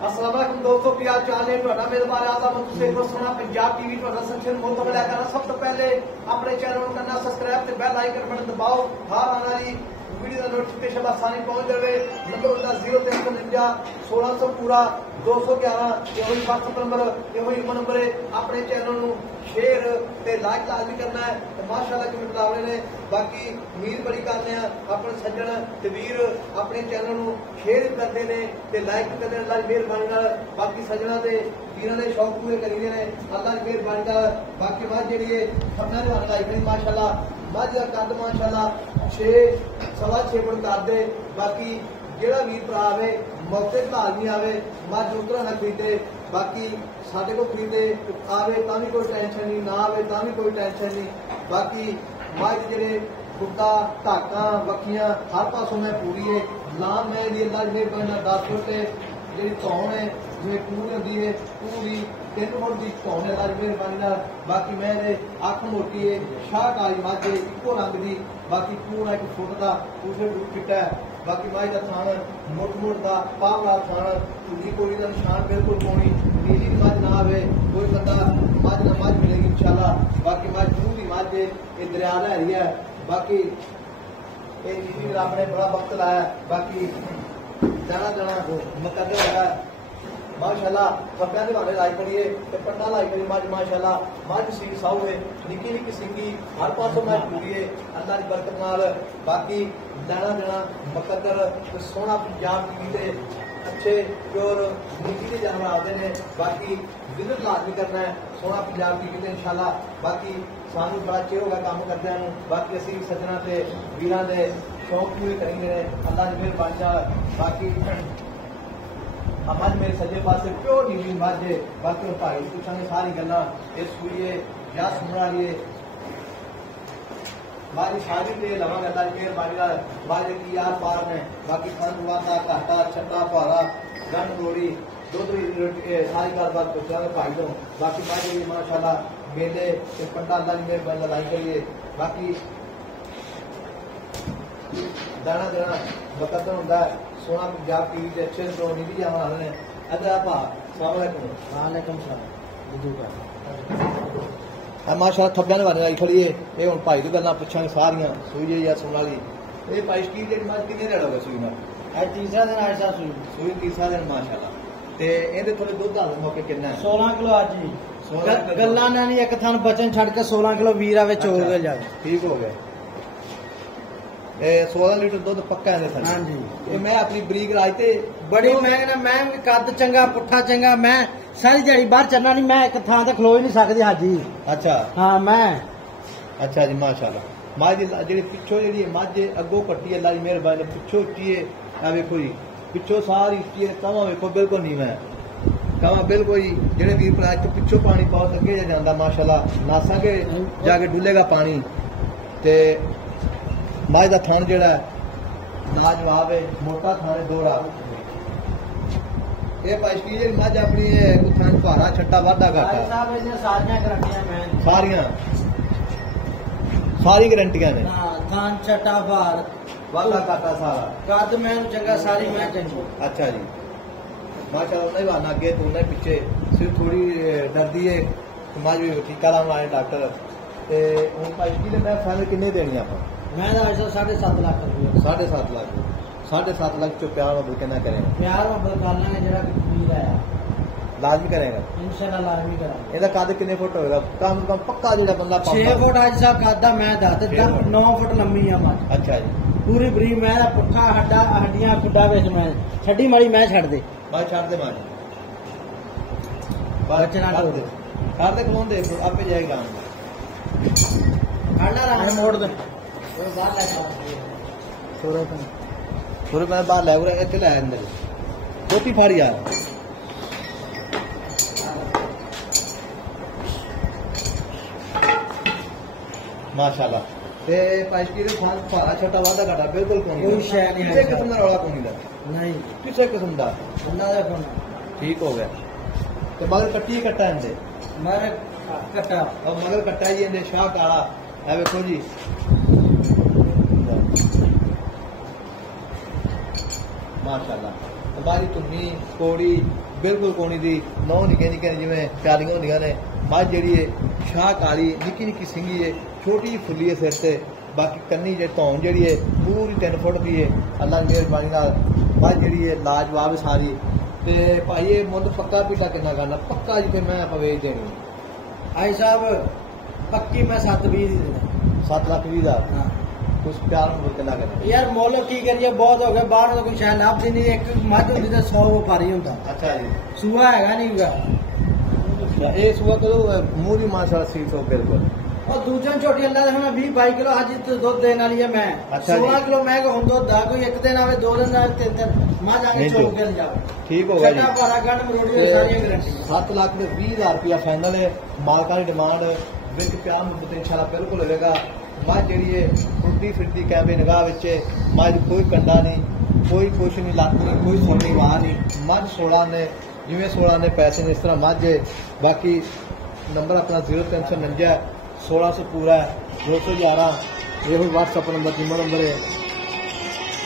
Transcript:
अस्सलाम वालेकुम दोस्तों, ਕੀ ਹਾਲ ਚਾਲ ਹੈ ਤੁਹਾਡਾ? ਮੇਰੇ ਬਾਰੇ ਆਦਾ ਮੈਂ ਤੁਸੀਂ ਦੇਖੋ ਸੋਹਣਾ ਪੰਜਾਬ ਟੀਵੀ ਤੁਹਾਡਾ ਸੱਚੇ ਮੁੱਖ ਬਣਾ ਕਰਨਾ। ਸਭ ਤੋਂ ਪਹਿਲੇ ਆਪਣੇ ਚੈਨਲ ਨੂੰ ਕਰਨਾ ਸਬਸਕ੍ਰਾਈਬ ਤੇ ਬੈਲ ਆਈਕਨ ਬਟਨ ਦਬਾਓ। ਹਰ ਆਉਣ ਵਾਲੀ ਵੀਡੀਓ ਦਾ ਨੋਟੀਫਿਕੇਸ਼ਨ ਆਸਾਨੀ ਪਹੁੰਚ ਜਾਵੇ। ਨੰਬਰ ਹੁੰਦਾ 0349 1600 ਪੂਰਾ 211 ਇਹੋ ਹੀ WhatsApp ਨੰਬਰ, ਇਹੋ ਹੀ ਨੰਬਰ ਹੈ। ਆਪਣੇ ਚੈਨਲ ਨੂੰ शेयर ते लाइक लाजमी करना है। तो माशाअल्लाह के मुकाबले ने बाकी उम्मीद बड़ी करते हैं अपने सज्जन ते वीर अपने चैनल नूं शेयर करते हैं ते लाइक करते हैं। अल्लाह की मेहरबानी नाल बाकी सज्जना ते वीरां दे शौक पूरे करीदे ने अल्लाह की मेहरबानी नाल। बाकी मझ जिहड़ी है सबना दे लाई खड़ी माशाअल्लाह। मझ दा कद माशाअल्लाह 6 सवा 6 फुट कद दे। बाकी ਜਿਹੜਾ ਵੀਰ ਭਰਾ ਆਵੇ ਮੌਕੇ ਤੇ ਆਦਮੀ ਆਵੇ ਮੱਝ ਉਤਰਾ ਨਾ ਖਰੀਦੇ। ਬਾਕੀ ਸਾਡੇ ਕੋਲ ਖਰੀਦੇ ਆਵੇ ਤਾਂ ਵੀ ਕੋਈ ਟੈਨਸ਼ਨ ਨਹੀਂ, ਨਾ ਆਵੇ ਤਾਂ ਵੀ ਕੋਈ ਟੈਨਸ਼ਨ ਨਹੀਂ। ਬਾਕੀ ਮੱਝ ਜਿਹੜੇ ਕੁੱਤਾ ਢਾਕਾਂ ਵੱਖੀਆਂ ਹਰ ਪਾਸੋਂ ਮੈਂ ਪੂਰੀ ਹੈ। ਨਾ ਮੈਂ ਦੀ ਅੱਲਾ ਦੀ ਮਿਹਰਬਾਨੀ ਨਾਲ 10 ਫੁੱਟ ਜਿਹੜੀ ਧੌਣ ਹੈ ਜਿਵੇਂ ਪੂਰੀ ਹੁੰਦੀ ਹੈ ਪੂਰੀ 3 ਫੁੱਟ ਦੀ ਧੌਣ ਹੈ ਅੱਲਾ ਦੀ ਮਿਹਰਬਾਨੀ ਨਾਲ। ਬਾਕੀ ਮੈਂ ਇਹਦੇ ਅੱਖ ਮੋਟੀ ਹੈ ਸ਼ਾਹਕਾਰੀ ਮੱਝ ਇੱਕੋ ਰੰਗ ਦੀ। ਬਾਕੀ ਪੂਰਾ 1 ਫੁੱਟ ਦਾ ਪੂਰੇ ਚਿੱਟਾ ਹੈ। बाकी मझ का थान मुठ मुठ का पावला थान चूड़ी कोई का निशान बिल्कुल कोनी नीली मझ ना आवे कोई बंदा मझ ना मझ मिलेगी इंशाल्लाह। बाकी मझ दूध की मझ ये दरिया लै रही है। बाकी ये नीली रब ने बड़ा वक्त लाया। बाकी जाना जाना मुकद्दर है माशाअल्लाह। खब्बे के वाले लाई खड़ी है ते पट्टा लाई खड़ी मझ माशाअल्लाह। मझ सी साऊ है निक्की निक्की सिंगी हर पासों मझ पूरी है अल्लाह की बरकत नाल। बाकी लेना देना मुकद्दर सोहना पंजाब टीवी के अच्छे प्योर नीति के जानवर आते हैं। बाकी विजिट लाजमी करना है सोहना पंजाब टीवी से इंशाल्लाह। बाकी सानू बड़ा चेर होगा काम करदे नूं। बाकी असीं सज्जना ते वीरां दे शौक पूरे करेंगे अल्लाह की मेहरबानी। बाकी मझ मेरे सज्जे पासे प्योर नीली मझ है। बाकी भाई पूछांगे सारी गल्लां इस सूई है या सुनने वाली है बाजी शादी पे लवांगे अल्लाह की मेहरबानी बाजी की यार पार में। बाकी फन वादा घाटा छट्टा भारा गंढ गोड़ी दुध सारी गलबात पूछांगे भाई तो। बाकी बाजी माशाअल्लाह मेले पंडा अल्लाह की मेहरबानी लाई करिए। बाकी दाना देना मुकद्दर होंदा है सोहना पंजाब टीवी के अच्छे तो निधि जावन वाले ने। अदा भा अस्सलाम वालेकुम। वालेकुम सलाम। माशाअल्लाह थब्बे वाले लाई खड़ी है। ये हुण भाई दी गल्लां पुछांगे सारियां सूई है या सुन वाली। ये भाई की जेडी मझ किन्ने दिन हो गए सूई में? आज तीसरा दिन आया सा सूई तीसरा दिन माशाअल्लाह। ते इहदे थोड़े दुध दा मौके किन्ना है? 16 किलो आज ही गल्लां ना नहीं एक थान बचन छड़ के 16 किलो वीर आवे चोर गए जाए। ठीक हो गए 16 लीटर दुध पक्का है। हाँ जी ये मैं अपनी बरीक राज ते बड़ी मैं कद चंगा पुट्ठा चंगा मैं सारी दिहाड़ी बाहर चलना नहीं। मैं एक थान ते खलो ही नहीं सकदी हाजी। अच्छा हाँ मैं अच्छा जी माशाअल्लाह। मझ जी पिछो जी मझ अगों कट्टी अल्लाह की मेहरबानी पिछो उच्ची है। आ वेखो जी पिछो सारी उच्ची है। कवा वेखो बिल्कुल नीवा है कवा बिल्कुल जी। जेडे वीर भरा तो पिछो पानी बहुत अगे जाता माशाअल्लाह नासा के जाके डुलेगा पानी। ते मझ का थान जेड़ा लाजवाब है मोटा थान है दोहरा। ये पाइशकी जी मझ अपनी थान भारा छट्टा वाधा घाटा सारी गारंटियां ने थान छट्टा भार वाधा घाटा सारा कद मैं चंगा सारी मैं चंगी। अच्छा जी माशाअल्लाह। उन्हें बहाना अगे तो उन्हें पीछे सिर्फ थोड़ी डरदी है मझ भी टीका लाने आए डॉक्टर। हूँ पाइशकी मैं फाइनल किन्ने देनी आप? मैं 7.5 लाख रुपये 7.5 लाख 7.5 लाख चो प्यार मोहब्बत कितना करेंगे? प्यार मोहब्बत कर लेंगे जरा वीर आया लाजमी करेगा इंशाल्लाह लाजमी करेंगे। ਇਹਦਾ ਕੱਦ ਕਿੰਨੇ ਫੁੱਟ ਹੋਏਗਾ? ਕਮ ਕਮ ਪੱਕਾ ਜਿਹੜਾ ਬੰਦਾ 6 ਫੁੱਟ ਅੱਜ ਸਾਹਿਬ ਕੱਦਾ ਮੈਂ ਦੱਸ 9 ਫੁੱਟ ਲੰਮੀ ਆ ਮੈਂ। ਅੱਛਾ ਜੀ ਪੂਰੀ ਬਰੀ ਮੈਂ ਦਾ ਪੁੱਠਾ ਹੱਡਾ ਹੱਡੀਆਂ ਖੁੱਡਾ ਵਿੱਚ ਮੈਂ ਛੱਡੀ ਮਾਰੀ ਮੈਂ ਛੱਡ ਦੇ ਬਾਅਦ ਛੱਡ ਦੇ ਮਾਰ ਬਚਣਾ ਕਰ ਦੇ ਕਰ ਦੇ ਕਮਾਉਂਦੇ ਆਪੇ ਜਾਏਗਾ ਖਾਣਾ ਰਾਹ ਮੋੜ ਦੇ ਬਾਹਰ ਲੈ ਜਾ ਥੋੜੇ ਮੈਂ ਬਾਹਰ ਲੈ ਉਰੇ ਇੱਥੇ ਲੈ ਅੰਦਰ ਕੋਪੀ ਫੜ ਯਾਰ। माशाअल्लाह ते पाइशकी दे थान भारा छट्टा वाधा घाटा बिल्कुल कोई शै नहीं है। किसी किस्म दा रौला कोई नहीं किसी किस्म दा अल्लाह दा कोन ठीक हो गया। ते मगर कट्टी कट्टा इंदे मैं कट्टा और मगर कट्टा जी इंदे शाह काला है देखो जी माशाअल्लाह। ਬਾਰੀ ਧੁੰਨੀ ਕੋੜੀ ਬਿਲਕੁਲ ਕੋਣੀ ਦੀ ਨੌ ਨਿੱਕੇ ਨਿੱਕੇ ਜਿਵੇਂ ਪਿਆਰੀਆਂ ਹੁੰਦੀਆਂ ਨੇ। ਮੱਝ ਜਿਹੜੀ ਹੈ ਸ਼ਾਹ ਕਾਲੀ ਨਿੱਕੀ ਨਿੱਕੀ ਸਿੰਗੀ ਹੈ, ਛੋਟੀ ਜਿਹੀ ਫੁੱਲੀ ਹੈ ਸਿਰ ਤੇ। ਬਾਕੀ ਕੰਨੀ ਜਿਹੜੀ ਧੌਣ ਜਿਹੜੀ ਹੈ ਪੂਰੀ 3 ਫੁੱਟ ਦੀ ਹੈ। ਅੱਲਾ ਦੀ ਮਿਹਰਬਾਨੀ ਨਾਲ ਮੱਝ ਜਿਹੜੀ ਹੈ ਲਾਜਵਾਬ ਸਾਰੀ। ਤੇ ਭਾਈ ਇਹ ਮੁੱਲ ਪੱਕਾ ਪੀਟਾ ਕਿੰਨਾ ਕਰਨਾ? ਪੱਕਾ ਜਿੱਥੇ ਮੈਂ ਆਪਾਂ ਵੇਚ ਦੇਣੀ ਆਈ ਸਾਹਿਬ ਪੱਕੀ ਮੈਂ 720 ਦੀ ਦਿੰਦਾ। 7,20,000 ਹਾਂ ਕੁਛ ਪਿਆਰ ਨੂੰ ਕਿੰਨਾ ਕਰਨਾ? ਯਾਰ ਮੁੱਲ ਕੀ ਕਰੀਏ, ਬਹੁਤ ਹੋ ਗਏ। ਬਾਹਰ ਤਾਂ ਕੋਈ ਸ਼ਾਇਦ ਲੱਭਦੀ ਨਹੀਂ। ਇੱਕ ਮੱਝ ਹੁੰਦੀ ਤਾਂ 100 ਵਪਾਰੀ ਹੁੰਦਾ। ਅੱਛਾ ਜੀ, ਸੂਆ ਹੈਗਾ ਨਹੀਂ ਗਾ। ਇਹ ਸੂਆ ਕਦੋਂ ਮੂੰਹ ਦੀ ਮਾਸ਼ਾ ਸੀ ਤੋਂ ਬਿਲਕੁਲ। ਉਹ ਦੂਜੇ ਛੋਟੀ ਅੱਲਾ ਦੇ ਹੁਣ 20-22 ਕਿਲੋ ਅੱਜ ਦੁੱਧ ਦੇਣ ਵਾਲੀ ਹੈ ਮੈਂ। ਅੱਛਾ ਜੀ। 16 ਕਿਲੋ ਮੈਂ ਹੁਣ ਦੁੱਧ ਦਾ ਕੋਈ ਇੱਕ ਦਿਨ ਆਵੇ, 2 ਦਿਨ ਆਵੇ, 3 ਦਿਨ ਮੱਝ ਆ ਕੇ ਨਹੀਂ ਚੋਕ ਕੇ ਜਾਵੇ। ਠੀਕ ਹੋਗਾ ਜੀ। ਛੱਡਾ ਪਾਰਾ ਗੰਢ ਮਰੋੜੀ ਦੀ ਸਾਰੀਆਂ ਗਰੰਟੀ। 7,20,000 ਰੁਪਇਆ ਫਾਈਨਲ ਹੈ। ਮਾਲਕਾਂ ਦੀ ਡਿਮਾਂਡ ਵਿੱਚ ਪਿਆਰ ਮੁਹੱਬਤ ਇਨਸ਼ਾਅੱਲਾ ਬਿਲਕੁਲ ਹੋਵੇਗਾ। ਮੱਝ ਜਿਹੜੀ ਹੈ ਟੁੱਟੀ ਫਿਰਦੀ ਕੈਮਰੇ ਨਿਗਾਹ ਵਿੱਚ ਮੱਝ ਕੋਈ ਕੰਡਾ ਨਹੀਂ, ਕੋਈ ਕੁਛ ਨਹੀਂ, ਲੱਤ ਨਹੀਂ, ਕੋਈ ਸੁਣਨੀ ਵਾਹ ਨਹੀਂ। ਮੱਝ 16 ਨੇ, ਜਿਵੇਂ 16 ਨੇ ਪੈਸੇ ਨੇ ਇਸ ਤਰ੍ਹਾਂ ਮੱਝ ਹੈ। ਬਾਕੀ ਨੰਬਰ ਆਪਣਾ 0349 1600 ਪੂਰਾ ਹੈ, 211 ਇਹੋ WhatsApp ਨੰਬਰ, ਜਿੰਮਾ ਨੰਬਰ ਹੈ।